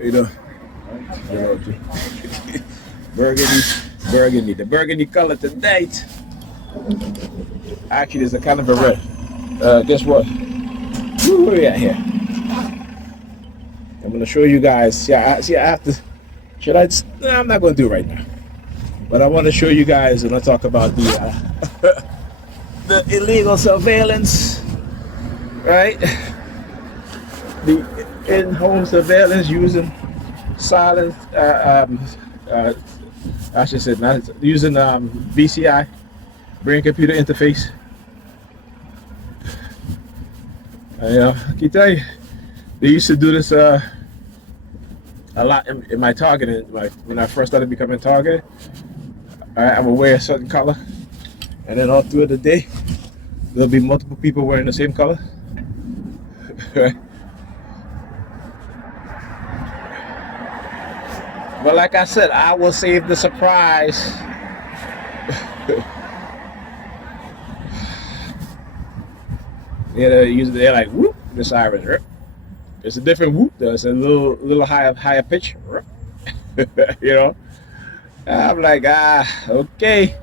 You know, you know burgundy, burgundy. The burgundy color tonight actually is a kind of a red. Guess what? Where we at here? I'm gonna show you guys. See, I have to. Should I? No, I'm not gonna do it right now. But I want to show you guys and I talk about the the illegal surveillance, right? The in-home surveillance using silent. I should say not using BCI, brain computer interface. I can tell you, they used to do this a lot in my targeting. When I first started becoming targeted, I would wear a certain color, and then all through the day, there'll be multiple people wearing the same color. Right? But like I said, I will save the surprise. They're like whoop, the sirens. Right? It's a different whoop. Though. It's a little higher pitch. You know. I'm like, okay,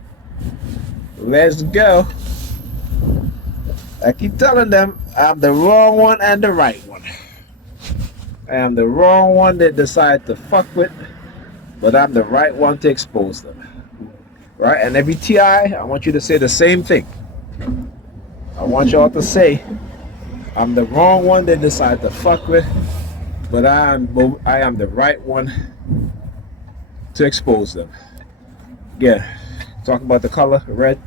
let's go. I keep telling them I'm the wrong one and the right one. I am the wrong one that decide to fuck with, but I'm the right one to expose them. Right? And every TI, I want you to say the same thing. I want y'all to say, I'm the wrong one that decide to fuck with, but I am the right one to expose them. Again, talk about the color, red,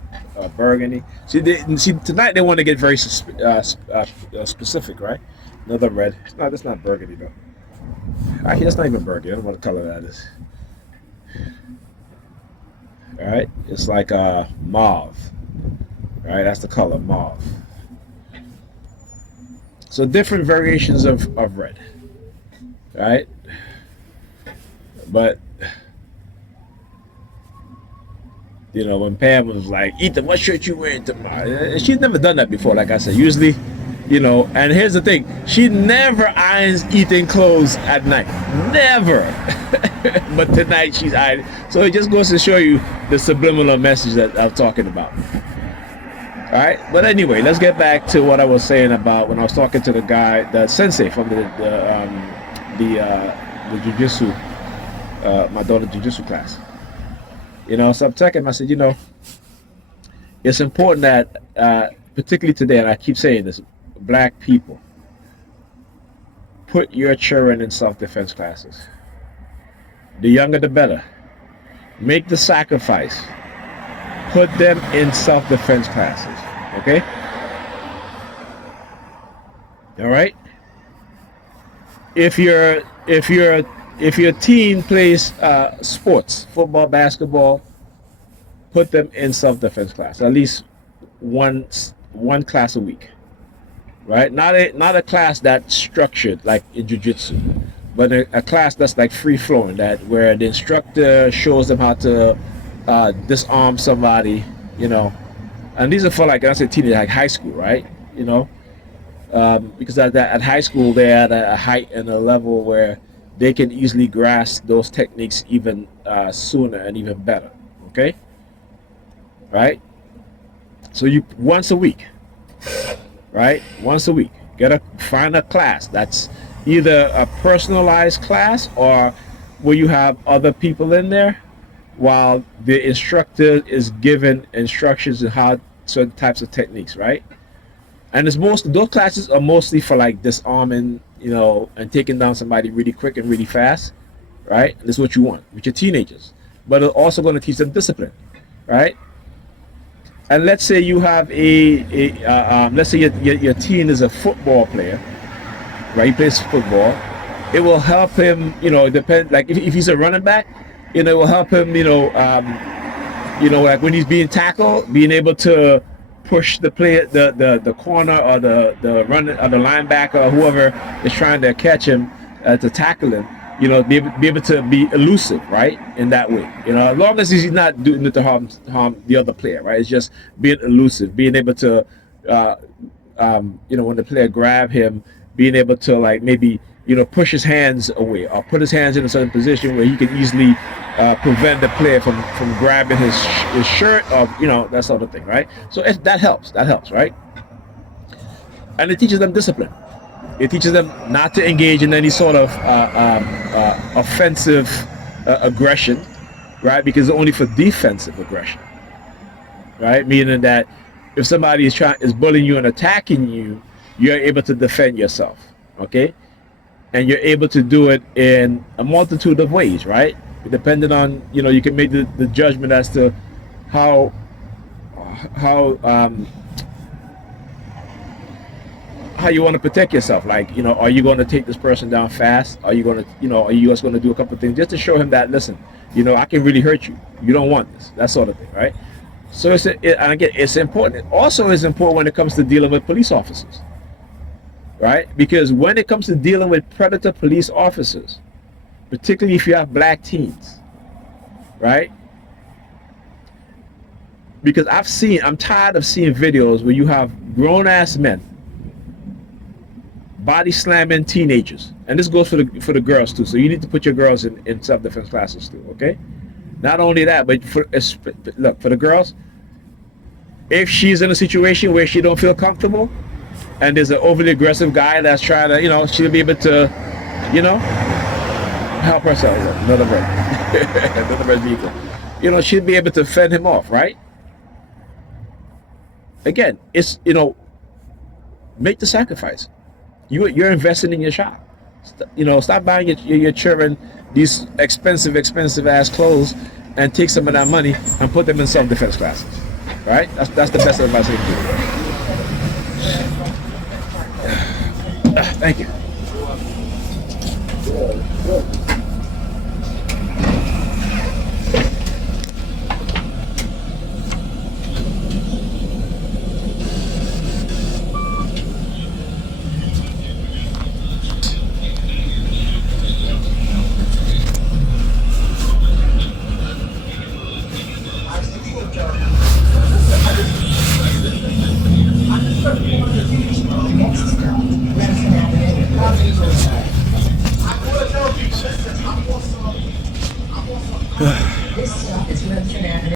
burgundy. See, tonight they want to get very specific, right? Another red. That's not burgundy though. Actually, that's not even burgundy. I don't know what color that is. All right, it's like mauve. All right, that's the color mauve. So different variations of red. All right, but when Pam was like, Ethan, what shirt you wearing tomorrow? She's never done that before, like I said. Usually, and here's the thing. She never irons Ethan clothes at night. Never. But tonight she's ironing. So it just goes to show you the subliminal message that I'm talking about. All right? But anyway, let's get back to what I was saying about when I was talking to the guy, the sensei from the jiu-jitsu, McDonald jiu-jitsu class. So I'm telling him, I said, it's important that, particularly today, and I keep saying this, black people, put your children in self-defense classes. The younger, the better. Make the sacrifice. Put them in self-defense classes. Okay? All right? If your teen plays sports, football, basketball, put them in self-defense class. At least one class a week, right? Not a class that's structured like in jiu-jitsu, but a class that's like free-flowing, where the instructor shows them how to disarm somebody, And these are for, like I said, teenage, like high school, right? Because at high school they're at a height and a level where they can easily grasp those techniques even sooner and even better. Okay? Right? So you once a week, right? Once a week, find a class that's either a personalized class or where you have other people in there while the instructor is given instructions on how certain types of techniques, right? And those classes are mostly for like disarming, and taking down somebody really quick and really fast, right? And this is what you want with your teenagers. But it's also going to teach them discipline, right? And let's say you have let's say your teen is a football player, right? He plays football. It will help him, depend. Like if he's a running back, it will help him, like when he's being tackled, being able to push the player, the corner or the runner or the linebacker or whoever is trying to catch him to tackle him. Be able to be elusive, right? In that way, as long as he's not doing it to harm the other player, right? It's just being elusive, being able to, when the player grab him, being able to like maybe, push his hands away or put his hands in a certain position where he can easily prevent the player from grabbing his shirt or that sort of thing, right? So that helps. That helps, right? And it teaches them discipline. It teaches them not to engage in any sort of offensive aggression, right? Because it's only for defensive aggression, right? Meaning that if somebody is bullying you and attacking you, you're able to defend yourself, okay? And you're able to do it in a multitude of ways, right? Depending on, you can make the judgment as to how you want to protect yourself. Like, are you going to take this person down fast? Are you going to, are you just going to do a couple of things just to show him that, listen, I can really hurt you. You don't want this, that sort of thing, right? So and again, it's important. It also is important when it comes to dealing with police officers, right? Because when it comes to dealing with predator police officers, particularly if you have black teens, right? Because I'm tired of seeing videos where you have grown-ass men body slamming teenagers, and this goes for the girls too. So you need to put your girls in self-defense classes too, okay? Not only that, but for the girls, if she's in a situation where she don't feel comfortable, and there's an overly aggressive guy that's trying to, she'll be able to, help herself. Another word, another word vehicle. She'll be able to fend him off, right? Again, it's make the sacrifice. You're investing in your child. Stop buying your children these expensive ass clothes and take some of that money and put them in self-defense classes. Right? That's the best advice I can give. Thank you.